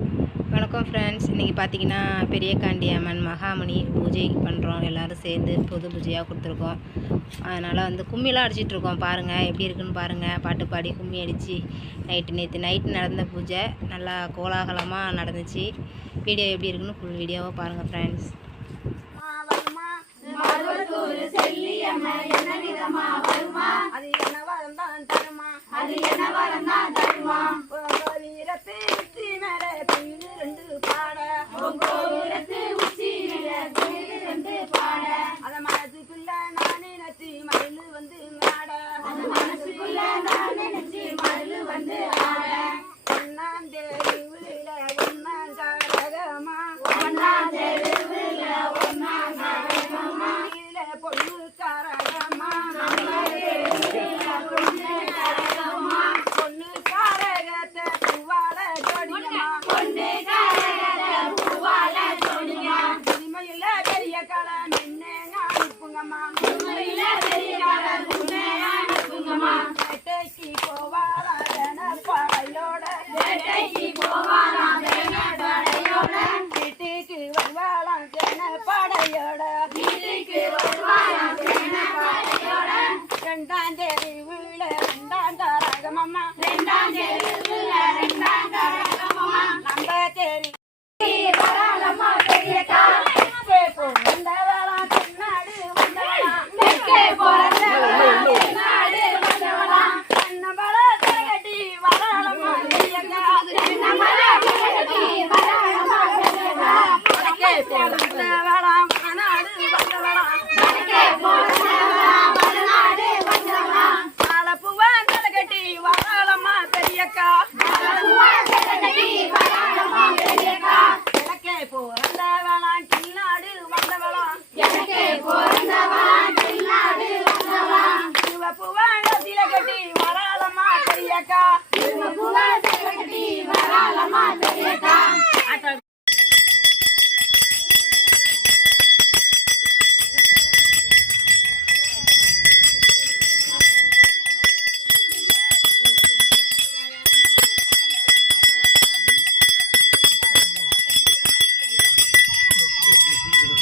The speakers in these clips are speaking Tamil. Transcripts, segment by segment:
வணக்கம் ஃப்ரெண்ட்ஸ் இன்றைக்கி பார்த்தீங்கன்னா பெரிய காண்டி அம்மன் மகாமணி பூஜை பண்ணுறோம் எல்லோரும் சேர்ந்து பொது பூஜையாக கொடுத்துருக்கோம். அதனால் வந்து கும்மிலாம் அடிச்சிட்ருக்கோம் பாருங்கள் எப்படி இருக்குன்னு பாருங்கள் பாட்டு பாடி கும்மி அடித்து நைட்டு நேற்று நைட்டு நடந்த பூஜை நல்லா கோலாகலமாக நடந்துச்சு. வீடியோ எப்படி இருக்குன்னு ஃபுல் வீடியோவாக பாருங்கள் ஃப்ரெண்ட்ஸ் அது என்ன வரம் தருமா? அது என்ன வரந்தான் தருமா? ரெண்டாம் தேதி வீழ ரெண்டாம் தாரகமம்மா ரெண்டாம் தேதி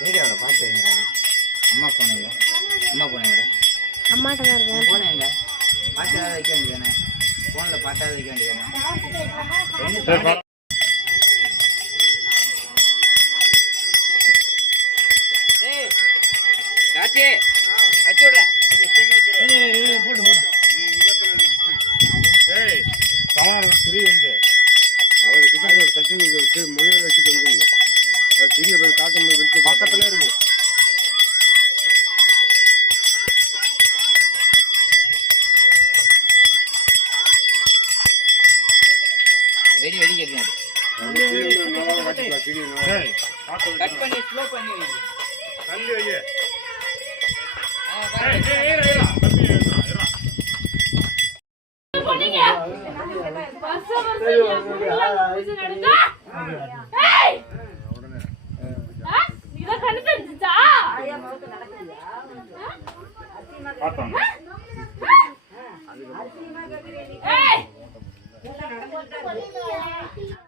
வீடியோவில் பார்த்து வைங்க அம்மா போனீங்க அம்மா போனீங்க அம்மாட்ட தான் இருக்கேன். போனேங்க பாட்டாவது வைக்க வேண்டியதானே? ஃபோனில் பாட்டாவது வைக்க வேண்டியதானே? காத்தி வச்சு விடல ஏய் சமாதானம் திரி வந்து. அவர் கிட்ட சச்சின் முனையில் வச்சுட்டு வந்துருங்க பெரிய போது விட்டு பக்கத்துல இருக்கு. வெடி வெடி கேட்குது ஏய் பார்த்து கட் பண்ணி ஸ்லோ பண்ணி வைங்க. தள்ளி வையே ஆ, ஏய் பாருங்க. வைடா ஏறா பார்த்தோம்